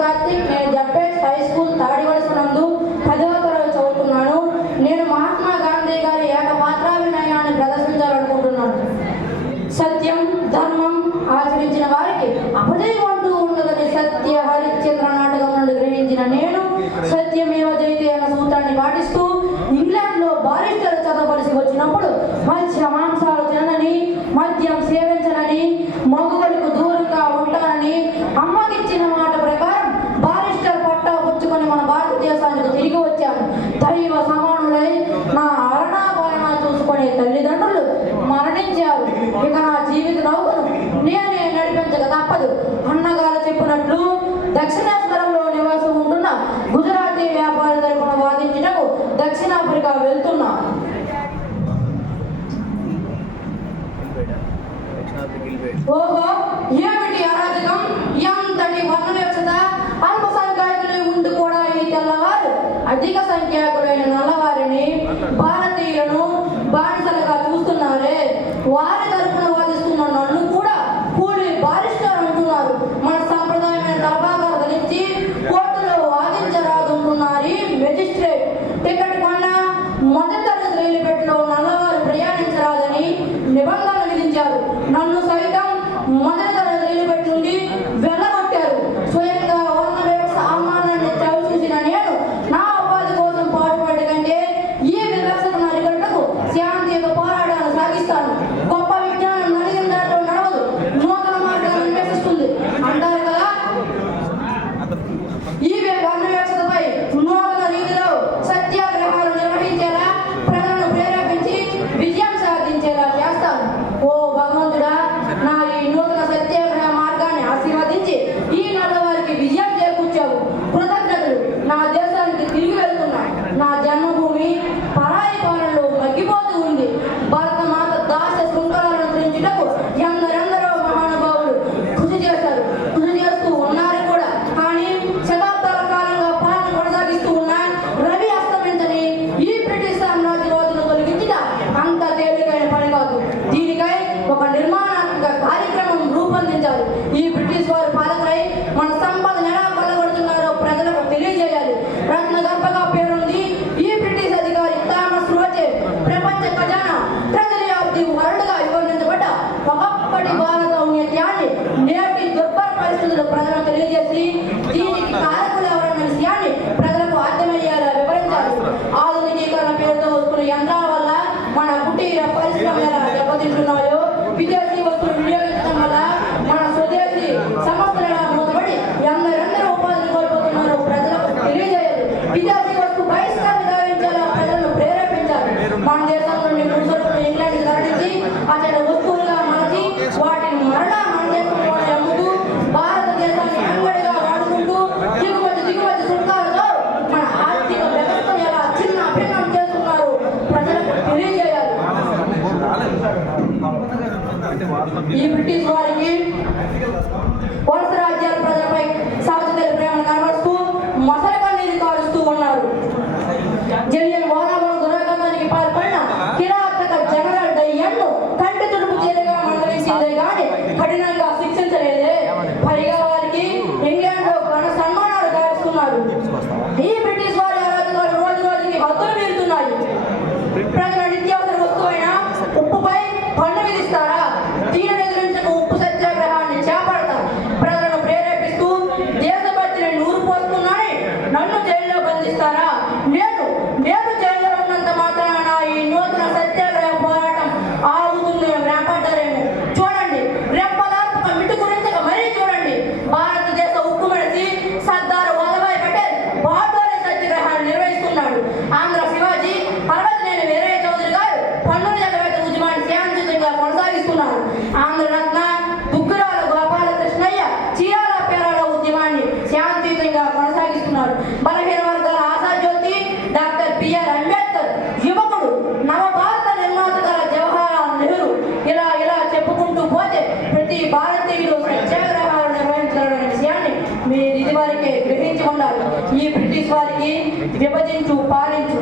కార్తిక్. నేను జడ్పేట్ high school Tadivalasa నందు 10వ తరగతి చదువుతున్నాను. నేను మహాత్మా గాంధీ గారి ఏకపాత్రాభినయాన్ని ప్రదర్శించాలనుకుంటున్నాను. సత్యం ధర్మం ఆచరించిన వారికి అపజయం అంటూ ఉండదని సత్య హరిశ్చంద్ర నాటకం నుండి గ్రహించిన నేను సత్యమేవ జయతే అన్న సూత్రాన్ని పాటిస్తూ ఇంగ్లాండ్లో బారిస్టర్ చదవలసి వచ్చినప్పుడు మత్స్య మాంసాలు తినని, మద్యం సేవించనని, మగువలకు దూరంగా ఉంటానని అమ్మకిచ్చిన మాట ప్రకారం బారిస్టర్ పట్టా పుచ్చుకొని మన భారతదేశానికి తిరిగి వచ్చాను. దైవ సమానులై నా అరణాభరణ చూసుకునే తల్లిదండ్రులు మరణించారు. ఇక నా జీవిత నౌకను నేనే నడిపించక తప్పదు. అన్నగారు చెప్పినట్లు దక్షిణేశ్వరంలో నివాసం ఉంటున్న గుజరాతీ వ్యాపారి తరపున వాదించటకు దక్షిణాఫ్రికా వెళ్తున్నా. ఓహో, ఏమిటి అరాజకం, ఎంతటి వర్ణవ్యవస్థ! అల్పసంఖ్యాకులై ఉండి కూడా ఈ తెల్లవారు అధిక సంఖ్యాకులైన నల్లవారిని, భారతీయులను బానిసలుగా చూస్తున్నారే. వారి తరపున వాదిస్తున్న నన్ను కూడా కూలి బారిస్టర్ అంటున్నారు. మన సంప్రదాయమైన తలపాగా ధరించి కోర్టులో వాదించరాదుంటున్నారు. మెజిస్ట్రేట్ టికెట్ కొన్నా మొదటి తరగతి రైలు పెట్టిలో నల్లవారు ప్రయాణించరాదని నిబంధనలు విధించారు. నన్ను సైతం మొదటి తరగతి రైలు పెట్టి నుండి వెళ్ళగొట్టారు. స్వయంగా వర్ణ వ్యవస్థ అవమానాన్ని చూసిన నేను నా ఉపాధి కోసం పాటుపడే కంటే ఈ వ్యవస్థను అరికట్టకు శాంతియుత పోరాటాలు సాగిస్తాను. గొప్ప విజ్ఞానం నలిగిన దాంట్లో నడవదు, నూతన మార్గాన్ని అన్వేషిస్తుంది అంటారు కదా. ఈ వర్ణ వ్యవస్థపై నూతన రీతిలో సత్యాగ్రహాలు నిర్వహించేలా, ప్రజలను ప్రేరేపించి విజయం సాధించేలా చేస్తాను. ఓ భగవంతుడా, నా ఈ నూతన సత్యాగ్రహ మార్గాన్ని ఆశీర్వదించి ఈ నల్లవారికి విజయం చేకూర్చావు. కృతజ్ఞతలు. నా దేశానికి తిరిగి వెళ్తున్నా. నా జన్మభూమి పరాయి పాలనలో మగ్గిపోతూ ఉంది. భారత మాత దాస్య శృంఖలాలను త్రించుటకు ఎందరెందరో మహానుభావులు కృషి చేశారు, కృషి చేస్తూ ఉన్నారు కూడా. కానీ శతాబ్దాల కాలంగా పాలన కొనసాగిస్తూ ఉన్న రవి అస్తమించని ఈ బ్రిటిష్ సామ్రాజ్యవాదులను తొలగించిన అంత తేలికైన పని కాదు. దీనికై ఒక నిర్మాణాత్మక కార్యక్రమం రూపొందించాలి. ఈ బ్రిటిష్ వారు పాలకులై మన సంపదను ఎలా కొల్లగొడుతున్నారో ప్రజలకు తెలియజేయాలి. రత్న గర్భగా పేరుంది ఈ బ్రిటిష్ అధికారి థామస్ రోచే ప్రపంచ ఖజానా ట్రెజరీ ఆఫ్ ది వరల్డ్ గా వివరించబడ్డ ఒకప్పటి భారత ఔన్నత్యాన్ని నేటి దుర్భర పరిస్థితులు ప్రజలకు తెలియజేసి దీనికి కారకులు ఎవరన్న విషయాన్ని ప్రజలకు అర్థమయ్యేలా వివరించాలి. ఆధునికీకరణ పేరుతో వస్తున్న యంత్రాల వల్ల మన కుటీర పరిశ్రమలు ఎలా దెబ్బతింటున్నాయో, విదేశీ వస్తువులు వినియోగించడం వల్ల మన స్వదేశీ సంస్థలు ఎలా మూతపడి ఎందరెందరో ఉపాధిని కోల్పోతున్నారో ప్రజలకు తెలియజేయాలి. విదేశీ వస్తువు బహిష్కరణ గావించేలా ప్రజలను ప్రేరేపించాలి. మన దేశం నుండి ముసరులను ఇంగ్లాండ్కి తరలించి అతడి వస్తువులుగా మార్చి వాటిని మరలా మన దేశంలోనే అమ్ముతూ భారతదేశాన్ని అంగడిగా వాడుకుంటూ దిగుమతి సుంకాలతో మన ఆర్థిక వ్యవస్థను ఎలా చిన్న భిన్నం చేస్తున్నారు ప్రజలకు తెలియజేయాలి. ఈ బ్రిటిష్ వారికి వలస రాజ్యాల ప్రజలపై సాగుతున్న ప్రేమను కనబరుస్తూ మసల కన్నీరు కారుస్తూ ఉన్నారు. జలియన్ వాలాబాగ్ దురాఘాతానికి పాల్పడిన కిరాతక జనరల్ డయ్యన్ను కంటి తుడుపు చర్యగా మందలించిందే గాని కఠినంగా శిక్షించలేదే. పైగా వారికి ఇంగ్లాండ్లో ఘన సన్మానాలు గావిస్తున్నారు. ఈ బ్రిటిష్ వారి అరాజకాలు రోజు రోజుకి హద్దులు మీరుతున్నాయి. ప్రజల నిత్యావసర వస్తువైన ఉప్పుపై పన్ను విధిస్తారా? దీనిని ఎదిరించకు ఉప్పు సత్యాగ్రహాన్ని చేపడతారు. ప్రజలను ప్రేరేపిస్తూ దేశభక్తిని నూరు పోస్తున్నారని నన్ను జైల్లో బంధిస్తారా? నేను జైల్లో ఉన్నంత మాత్రాన ఈ నూతన సత్యాగ్రహ పోరాటం ఆగుతుందని వ్యాపడ్డారేమో. చూడండి, రెప్పలాత్మక మిట్టు గురించి మరీ చూడండి. భారతదేశ ఉక్కు మనిషి సర్దార్ వల్లభాయ్ పటేల్ బాటోలి సత్యాగ్రహాన్ని నిర్వహిస్తున్నాడు. ఆంధ్ర శివాజీ పర్వతనేని వీరయ్య చౌదరి గారు పన్నుల ఎగవేత ఉద్యమాన్ని శాంతియుతంగా కొనసాగిస్తున్నారు. ఆంధ్రరత్న దుగ్గురాల గోపాలకృష్ణయ్య చీరాల పేరాల ఉద్యమాన్ని శాంతియుతంగా కొనసాగిస్తున్నారు. బలహీన వర్గాల ఆశాజ్యోతి డాక్టర్ బిఆర్ అంబేద్కర్, యువకుడు నవభారత నిర్మాత జవహర్లాల్ నెహ్రూ, ఇలా చెప్పుకుంటూ పోతే ప్రతి భారతీయుడు సత్యాగ్రహాలు నిర్వహించాలనే విషయాన్ని మీరు ఇదివరకే గ్రహించి ఉండాలి. ఈ బ్రిటిష్ వారికి విభజించు పాలించు